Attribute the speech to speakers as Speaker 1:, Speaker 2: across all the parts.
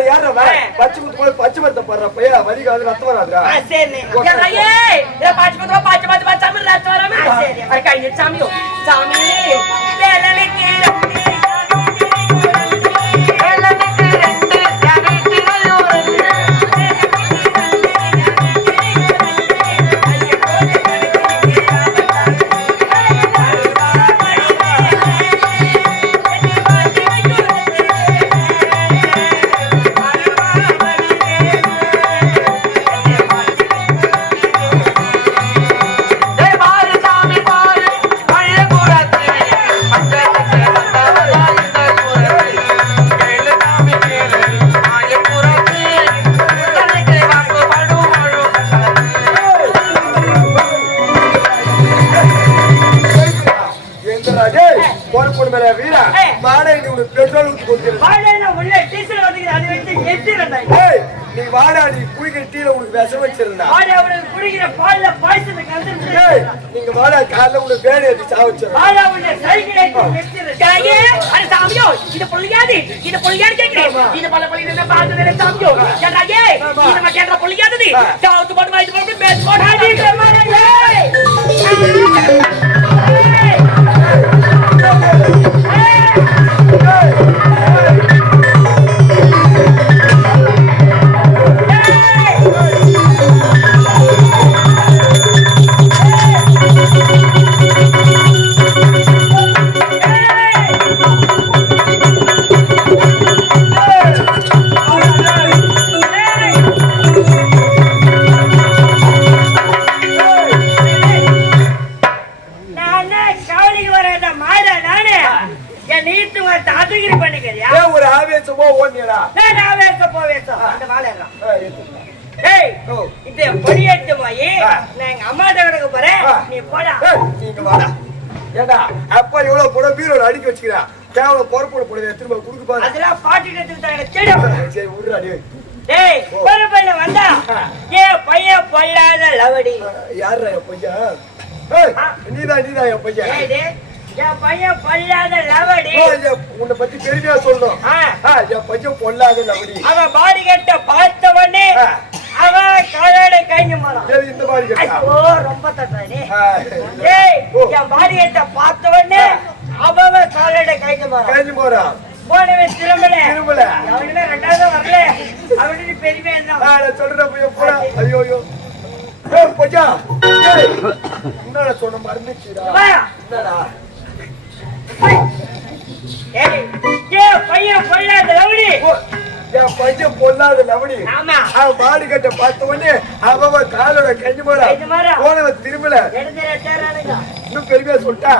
Speaker 1: அட
Speaker 2: யாரா பச்சை குத்து போய் பச்சை மரத்தை பாடுற பையா? வரிகாது ரத்தம் வராதுடா.
Speaker 3: ஆ, சரி.
Speaker 1: பாச்சு பத்து பாச்சு பத்து பாச்சு சாமி ராத்து வராம. கை நீட்டு சாமியோ சாமி வேலனுக்கு
Speaker 2: பெட்ரோல் ஊத்தி கொடுத்துரு.
Speaker 3: வாழையில உள்ள டீசல் வந்துக்குது, அதை வச்சு எத்திரண்டா.
Speaker 2: ஏய் நீ வாடா நீ குடிக்கிற டீல உனக்கு விஷம் வச்சிருந்தா.
Speaker 3: குடிக்கிற பால்ல பாய்ச்சல்.
Speaker 2: ஏய் நீங்க வாடா காலைல உனக்கு வேலை
Speaker 1: அட சாமியோ இது பொள்ளியாது இது பொள்ளியாது கேக்குறேன் இது பல என்ன பார்த்ததே சாமியோ? என்றாயே இது நம்ம கேட்ற பொள்ளியாதது சாவுத்து போட்டு வாய்த்து போட்டு பேஸ் போடாதீங்க
Speaker 2: Thank you. கேவலம் பொறுப்போட போடுவேன் திரும்ப கொடுக்க பாரு
Speaker 3: அதெல்லாம் பாட்டு கத்துக்கிட்டாங்க தேடும்
Speaker 2: சரி விடுறா டேய்
Speaker 3: டேய் பையன் வந்தா. ஏ பையன் பொல்லாத லவடி.
Speaker 2: யாரா என் பையன்? ஏய் நீதான் நீதான் என் பையன்.
Speaker 3: ஏய் டேய், என் பையன் பொல்லாத லவடி.
Speaker 2: உன்னை பத்தி பெருமையா சொல்லணும். என் பையன் பொல்லாத லவடி.
Speaker 3: அவன் பாடி கட்ட பார்த்த உடனே
Speaker 2: ஆ.
Speaker 3: அவன் காலோட கைஞ்சு போறான்
Speaker 2: இந்த மாதிரி கேட்டா?
Speaker 3: ரொம்ப தட்டானே ஏய். என் பாடி கட்ட பார்த்த உடனே அவன் காலோட கைஞ்சு போறான்.
Speaker 2: கழிஞ்சு போறான்.
Speaker 3: போனவன் திரும்பல.
Speaker 2: திரும்பல.
Speaker 3: அவனுமே ரெண்டாவது வரல. அவனுக்கு பெருமையா இருந்தான்
Speaker 2: சொல்றேன் பையன் போடா. ஐயோ ஐயோ. பையா ஏய், என்னடா சொன்ன மறந்துச்சுடா
Speaker 3: வா.
Speaker 2: என்னடா?
Speaker 3: ஏய் ஏ பையன் பொல்லாத லவடி
Speaker 2: என் பையன் பொல்லாத லவடி
Speaker 3: ஆமா.
Speaker 2: அவன் மாடு கட்ட பார்த்த உடனே அவன் காலோட கஞ்சி போறா. போனவன் திரும்பல. இன்னும் பெருமையா சொல்லிட்டா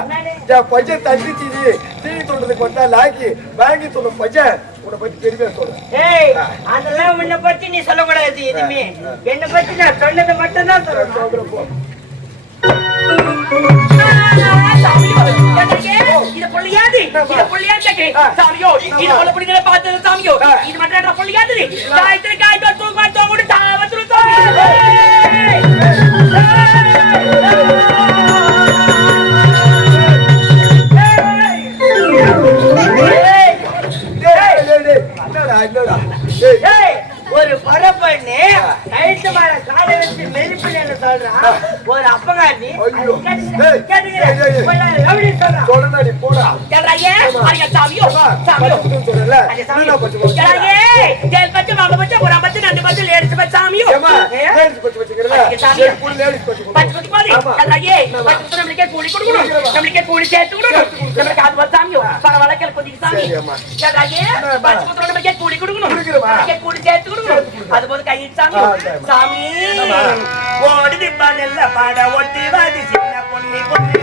Speaker 2: பையன் தண்ணி தீனி தீனி தோட்டத்துக்கு வந்தா லாக்கி வாங்கி சொன்ன பையன் உன்னை பத்தி பெருமையா ஆ.
Speaker 3: அதெல்லாம் உன்னை பத்தி நீ சொல்லக்கூடாது
Speaker 2: ஆ.
Speaker 3: என்னை பத்தி நான் சொன்னது மட்டும் தான்
Speaker 2: சொல்றேன்
Speaker 1: இது பொள்ளியாது இது பொள்ளியாது சாமியோ இது பொள்ள புடிங்கல பார்த்தது சாமியோ. இது மட்டும் பொள்ளியாது காய்த்து காய்த்து
Speaker 3: சொல்றான் ஒரு அப்பகாட்டி
Speaker 2: சொல்றேன்டா நீ போடா.
Speaker 4: சாமியோ. சாமியோ? எல்லையே ஜெல் பச்சை மக பச்சை ஒரு பச்சை ரெண்டு பச்சை லேடிஸ் பச்சை சாமியோ.
Speaker 2: புடி ladies பத்து கொடு.
Speaker 4: பச்சை பச்சை மாதிரி
Speaker 2: என்னம்மா?
Speaker 4: பச்சை பச்சை நம்மளுக்கே கூலி கொடுக்கணும். நம்மளுக்கே கூலி சேர்த்து கொடுக்கணும். நம்மளுக்கு அது ஒரு சாமியோ. பரவாயில்ல கேள் கொஞ்சம் சாமி.
Speaker 2: சரி, அம்மா.
Speaker 4: எல்லையே
Speaker 2: என்னம்மா?
Speaker 4: பச்சை பச்சை நம்மளுக்கே கூலி கொடுக்கணும். கூலி சேர்த்து கொடுக்கணும். அது போது கை சாமி. சாமி
Speaker 2: என்னம்மா?
Speaker 4: ஓடுது பாடல்ல பாட ஒட்டி வாதி சின்ன பொண்ணு பொண்ணு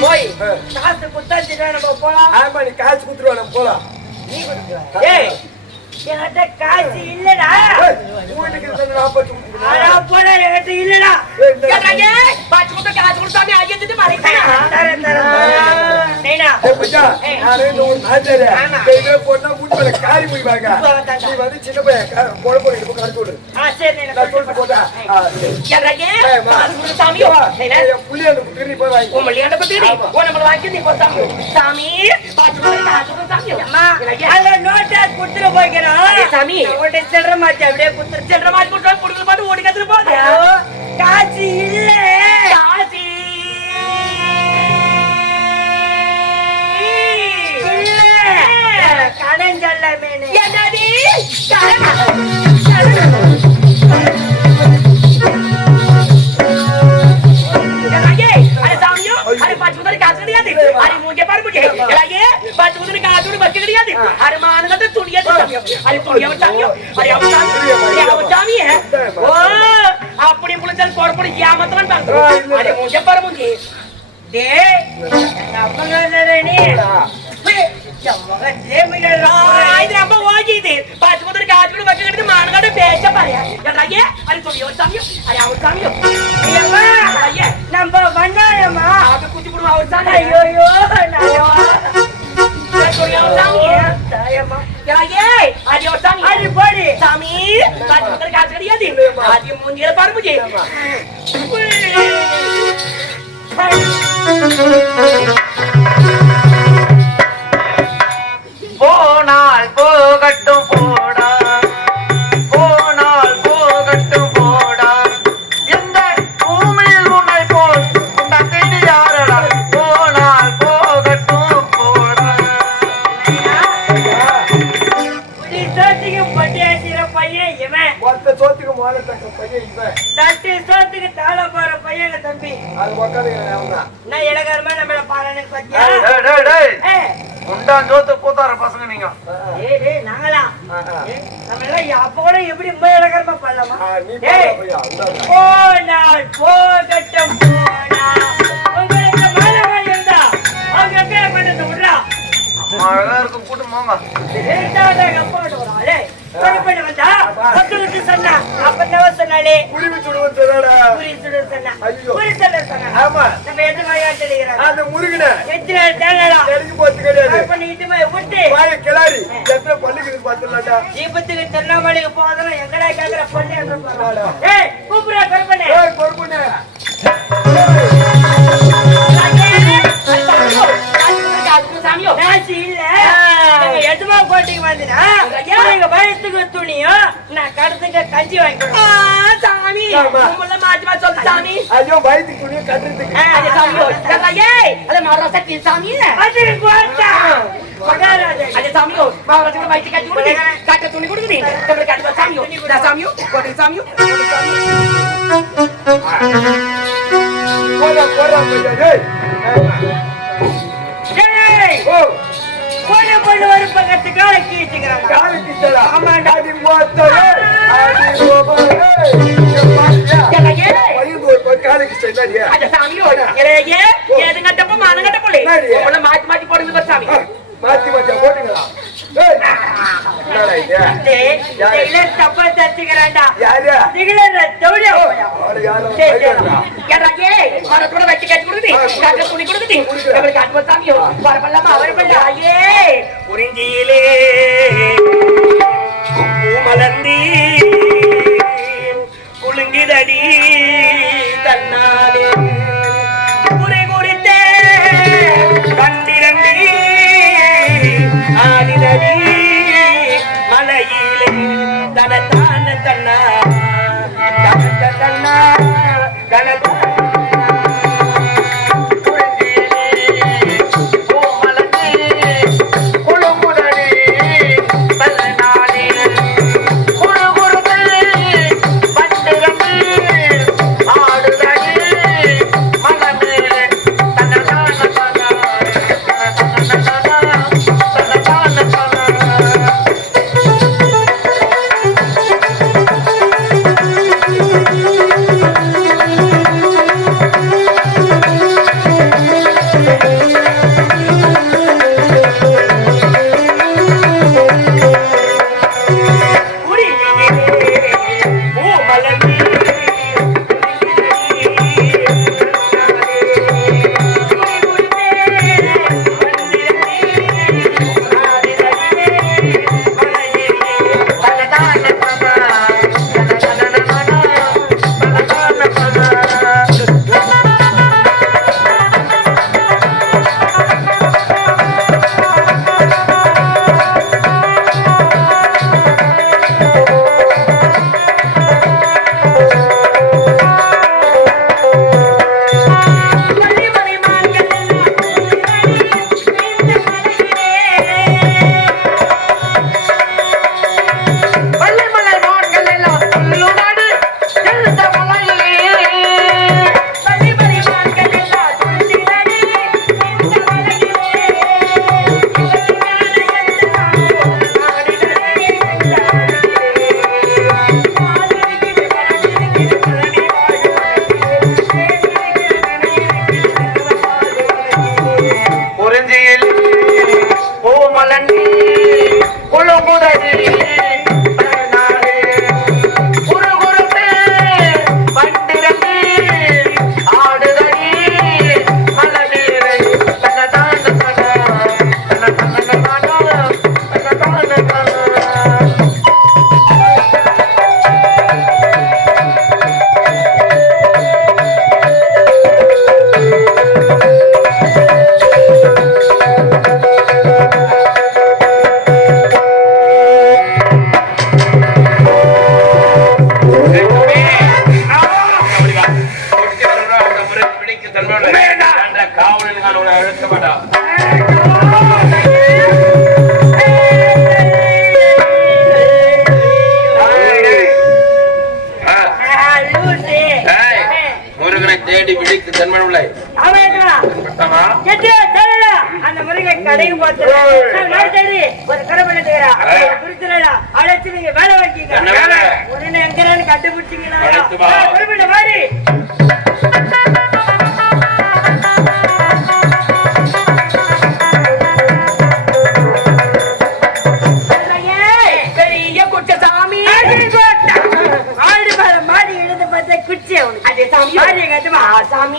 Speaker 3: போய். காசு குத்தாச்சு நம்ம போலாம்.
Speaker 2: ஆமா, நீ காசு குடுத்துருவா, நம்ம போலாம்.
Speaker 3: ஏய் என்கிட்ட காசு இல்லடா. போட என்கிட்ட இல்லடா.
Speaker 4: சாமி.
Speaker 3: நோட்டை குடுத்துட்டு.
Speaker 4: சாமி.
Speaker 3: உன்கிட்ட சில்லற மாத்தி அப்படியே குத்துரு
Speaker 4: சில்லற மாத்தி கொடுத்தா குடுக்கல பாட்டு ஓடி கத்துரு அரை
Speaker 3: சாமியோ காசு
Speaker 4: கிடையாது? அரை மூக்கே பாரு தூதுன காதுன பக்க கிடையாது அருமானந்த துணிய
Speaker 3: அது
Speaker 4: துணிய வச்சாமியோ அது அவசாமியோ அது அவசாமியே ஓ அப்படி முழுச்சல் கோரப்படி கியாமத்தவன் பார்த்து அது மூஞ்ச பாரு மூஞ்சி டே அப்பங்கனே
Speaker 3: நம்ம
Speaker 2: பண்ணாயம்மா குச்சி
Speaker 3: குடும்பம் அவசாமி ஐயோ சாமி காசு கிடையாது
Speaker 2: அது
Speaker 5: மூஞ்சியில
Speaker 3: பாருங்க
Speaker 5: முண்டான் ஜோத்து பூத்தார பசங்க நீங்க?
Speaker 3: நாங்களா? அப்ப கூட எப்படி ரொம்ப இலகாரமா பண்ணலாமா. போனால் போகட்டும் போனா உங்களுக்கு மனவழி இருந்தா அவங்க எங்க பண்ணது விடுறா.
Speaker 5: அழகா இருக்கும். கூட்டம் போங்க.
Speaker 2: குருவி சுடுவன் சொல்றாடா. ஐயோ. ஆமா. அந்த முருகனை நெருங்கி போறது கிடையாது. வாயை கிளாடி, எத்தனை பல்லுக்குது பார்த்துடலாம்டா.
Speaker 3: தீபத்துக்கு திருவண்ணாமலைக்கு போதெல்லாம் எங்கடா கேக்குற பண்ணி ஏய் கூப்பிடுறா கருப்பண்ணே
Speaker 2: ஏய். வந்தனா எங்க
Speaker 3: வயசுக்கு துணியும்
Speaker 1: நான் கடத்துக்கு
Speaker 2: கஞ்சி வாங்கிக்கிறேன் சாமி.
Speaker 1: உங்களை மாத்தி மாத்தி சொல்லு சாமி.
Speaker 2: ஐயோ வயசுக்கு துணியும் கட்டுறதுக்கு.
Speaker 1: அது சாமி ஏய் அது மரசத்தி சாமி
Speaker 3: அது கோட்டா
Speaker 1: அஜய் சாமியோ மகாராஜுக்கு சாமியோ சாமியோ. சாமியோ
Speaker 3: பொண்ணு ஒரு பக்கத்து கால
Speaker 2: தரா ஆமாண்டா. அடி மொத்தம் அடி ஓபரே பாத்தியா
Speaker 1: ஏடா, ஏய்
Speaker 2: பையன் ஒரு பக்கம்
Speaker 1: மாத்தி மாத்தி போடுங்க சாமி.
Speaker 2: மாத்தி மாத்தி போட்டுங்களா?
Speaker 1: குறிஞ்சியிலே பூமலர்ந்தி குலுங்கிதடி தன்னாலே. ஆடிதடி மலையிலே தனத்தான தன்னா தன தன்னா தன
Speaker 6: தேடி
Speaker 3: ஒரு கடை பண்ண தேரா குறிச்சலடா அழைச்சு நீங்க வேலை
Speaker 6: வேலை?
Speaker 3: உடனே எங்கிறான்னு கண்டுபிடிச்சீங்கன்னா. குறிப்பிட்ட மாதிரி மாடி எழுந்து பார்த்தா குச்சி அவனுக்கு.
Speaker 1: அதே சாமி சாமி.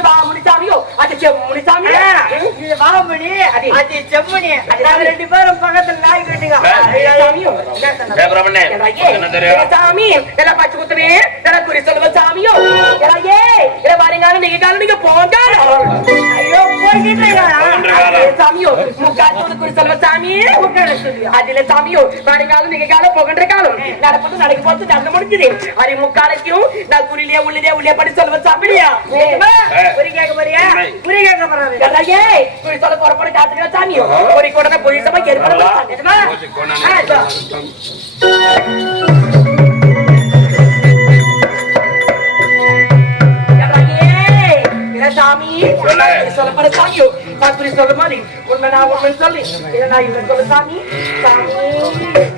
Speaker 1: இது வா முனிசாமியோ அது முனிசாமி
Speaker 3: இது வாமணி அது செம்மணி நாங்க ரெண்டு பேரும் பக்கத்துல நாய் கட்டுங்க
Speaker 1: சாமியோ சாமி. எல்லாம் பச்சை குத்துவே எல்லாம் குறி சொல்லுவ சாமியோ எல்லாம் ஏ இல்ல பாருங்க நீங்க காலம் நீங்க போங்க
Speaker 3: ஐயோ போய்கிட்டீங்களா
Speaker 1: அதே சாமியோ முக்கால் குறி சொல்லுவ சாமி. அதுல சாமியோ பாருங்காலம் நீங்க காலம் போகின்ற காலம் நடப்பது நடக்க நடந்து முடிஞ்சது அது முக்காலத்தையும் நான் குறிலியே உள்ளதே உள்ளே படி சொல்லுவ சாப்பிடியா
Speaker 3: குறி கேட்க போறியா? குறி கேட்க போறாரு.
Speaker 1: எல்லாயே குறி சொல்ல புறப்பட காத்துக்கிற சாமியோ குறி கூட பொய் சபை ஏற்பட
Speaker 6: கொண்டாந்து.
Speaker 1: சாமி.
Speaker 6: சொல்லு.
Speaker 1: சொல்லப்பட சாமியோ நான் குறி சொல்ல மாதிரி உண்மை நான் உண்மை சொல்லி. இதை நான் இல்லை சொல்ல சாமி. சாமி சாமி.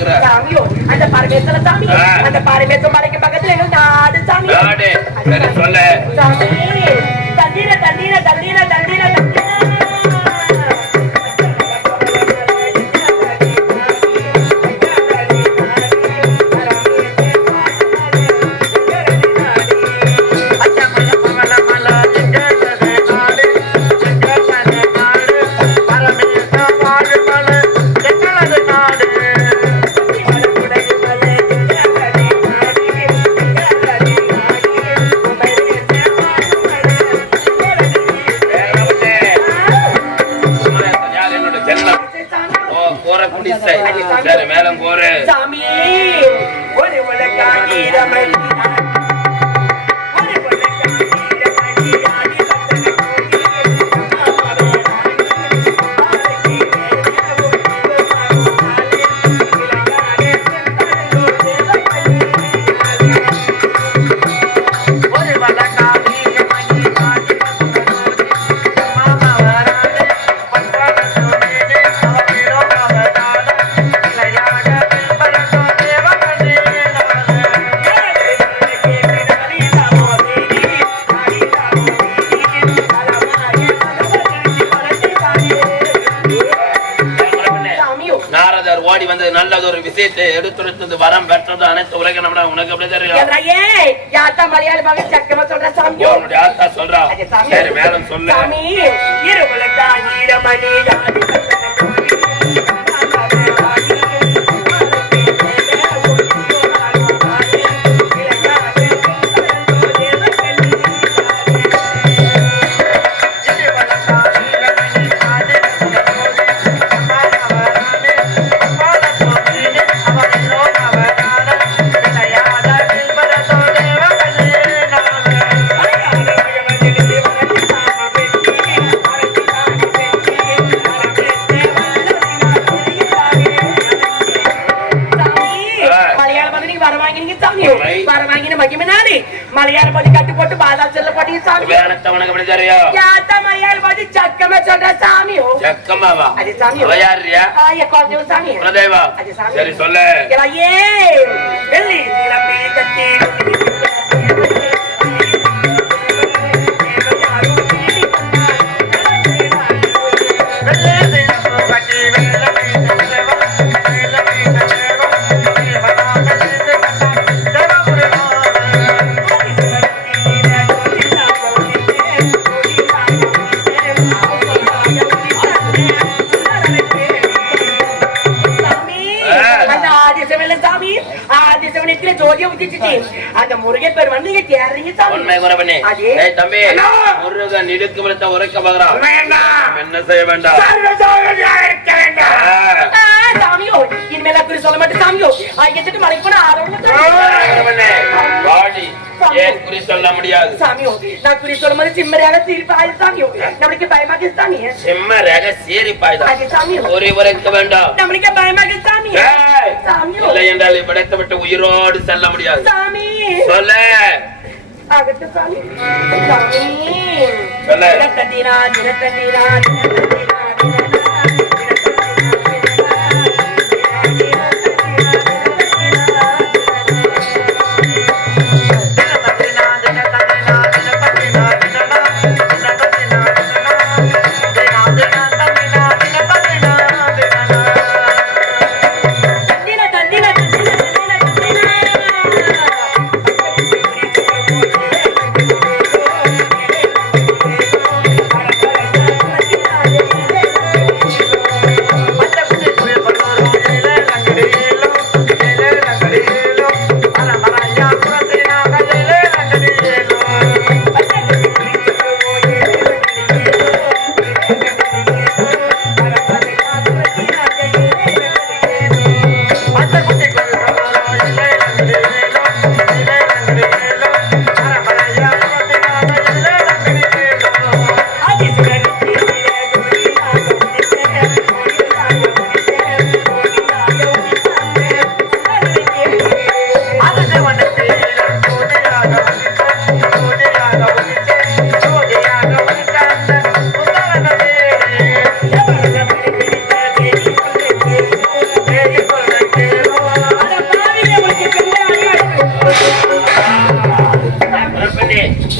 Speaker 6: வரைக்கிற
Speaker 1: சாமியோ அந்த பரமேஸ்வர சாமி. அந்த பரமேஸ்வர மலைக்கு பக்கத்துல நாடு சாமி
Speaker 6: சொல்லு.
Speaker 1: சாமி நல்லதொரு விஷயத்தை எடுத்துரைத்தது வரம் பெற்றது அனைத்து உலக நம்மடா உனக்கு எப்படி தெரியும்?
Speaker 4: சொல்ற.
Speaker 1: சரி மேலும் சொல்லு வேணத்தை உனக்கு எப்படி தெரியும்
Speaker 4: யாத்தா மலையாள மொழி சக்கமா சொல்ற சாமி
Speaker 1: செக்கம்மாவா
Speaker 4: அது சாமி.
Speaker 1: அவ யாருயா
Speaker 4: ஆய கொஞ்சம் சாமி
Speaker 1: குலதெய்வா?
Speaker 4: அது சாமி.
Speaker 1: சரி சொல்லு.
Speaker 4: ஏ வெள்ளி நிலப்பி கட்டி முருகன்
Speaker 1: இடுக்கு விழுத்த உரைக்க பார்க்கிறான் என்ன செய்ய வேண்டாம் ஆ.
Speaker 4: ஆ, சாமியோ, இனிமேல் அப்படி சொல்ல மாட்டேன் சாமியோ. ஐயத்திட்டு மலைக்கு போனா ஆரோக்கியம் சாமி.
Speaker 1: குறவனே, வாடி ஏன் குறி சொல்ல முடியாது
Speaker 4: சாமியோ, நான் குறி சொல்லும் போது சிம்மரையாக திருப்பி ஆயு சாமியோ. நம்மளுக்கு பயமாக்கு சாமி.
Speaker 1: செம்ம ரக சீரி பாய்தான்
Speaker 4: அது சாமியோ.
Speaker 1: குறி உரைக்க வேண்டாம்
Speaker 4: நம்மளுக்கு பயமாக்கு சாமி.
Speaker 1: ஏய்,
Speaker 4: சாமியோ.
Speaker 1: இல்லை என்றால் இவ்விடத்தை விட்டு உயிரோடு செல்ல முடியாது
Speaker 4: சாமி.
Speaker 1: சொல்ல
Speaker 4: ஆகட்டும் சாமி. சாமி.
Speaker 1: சொல்லு.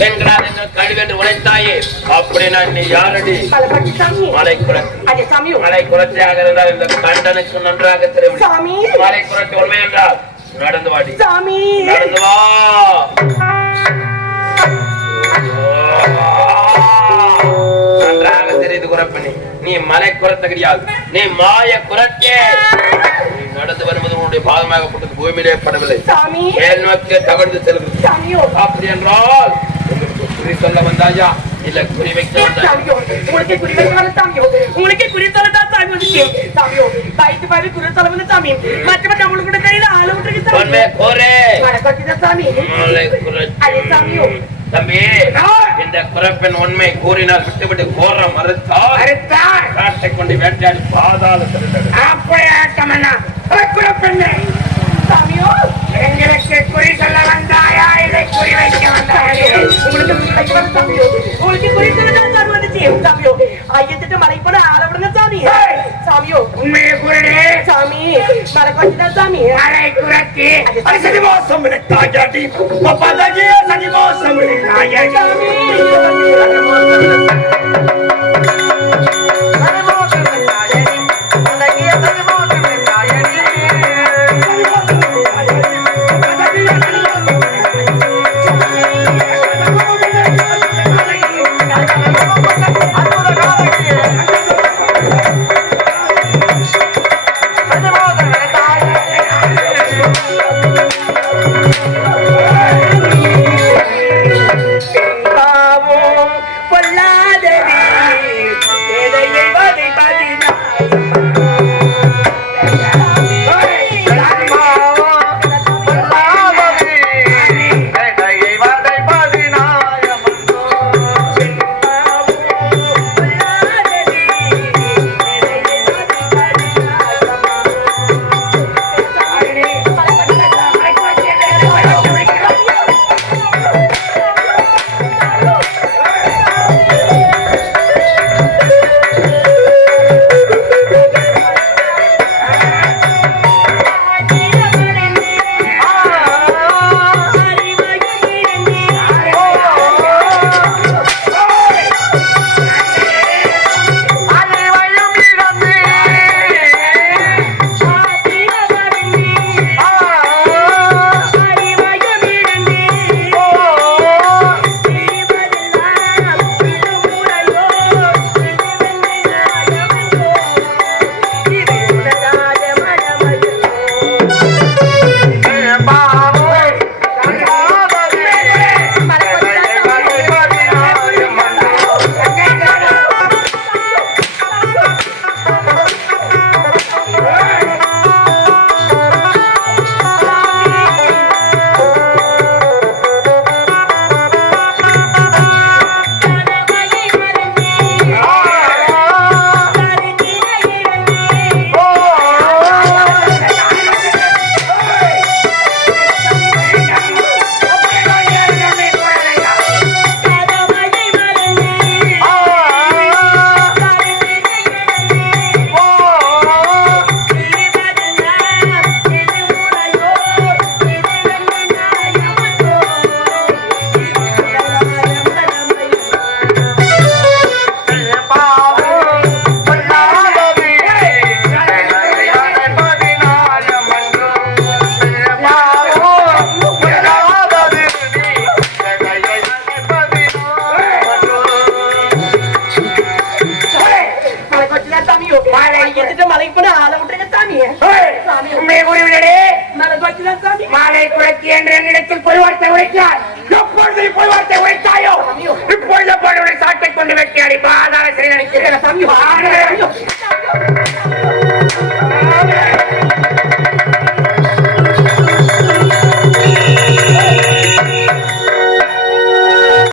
Speaker 1: பெண்களால் என்ன கழிவென்று உழைத்தாயே அப்படின்னா நீ யாரடி. மலை
Speaker 4: சாமியோ.
Speaker 1: மலை குறைச்சியாக இருந்தால் இந்த கண்டனுக்கு நன்றாக தெரியும். மலை குறைச்சி உண்மை என்றால் நடந்து வாடி.
Speaker 4: சாமி.
Speaker 1: நடந்து வா. நன்றாக தெரியுது குறப்பனி நீ மலை குறைத்த கிடையாது நீ மாய நீ நடந்து வருவது உன்னுடைய பாதமாகப்பட்டது பூமியிலே படவில்லை. நோக்கி செல்கிறது
Speaker 4: சாமியோ.
Speaker 1: அப்படி என்றால் குறி சொல்ல வந்தாயா இல்ல குறி வைக்க வந்தாயா.
Speaker 4: உங்களுக்கு குறி வைக்க வர சாமியோ. உங்களுக்கு குறி சொல்லத்தான் சாமி வந்துச்சு. சாமியோ. பயத்து பாவி குறி சொல்ல வந்த சாமி. மற்றபடி நம்மளுக்கு கூட தெரியல, ஆளை விட்டுருக்கு சாமி.
Speaker 1: கோரே
Speaker 4: வடக்கோட்டிதான் சாமி. அது சாமியோ.
Speaker 1: தம்பி இந்த குறைப்பின் உண்மை கூறினால் விட்டுவிட்டு கோர மறுத்தால் காட்டை கொண்டு வேட்டையாடி பாதாள
Speaker 4: சாமியோ.
Speaker 7: எங்களுக்கு குறி
Speaker 4: உங்களுக்கு குறி வைக்க வர சாமியோ. உங்களுக்கு குறி சொல்லத்தான் சாமி வந்துச்சு. சாமியோ. ஐயத்திட்டு மலைக்கு போனா ஆளை விடுங்க சாமி. சாமியோ.
Speaker 7: உண்மையை கூறி
Speaker 4: சாமி. வடக்கோட்டிதான் சாமி.
Speaker 7: மலை குரத்தி அது சதிமோசம் தாஜாட்டி பப்பாதாஜி சதிமோசம் தாஜாட்டி
Speaker 4: சாமி.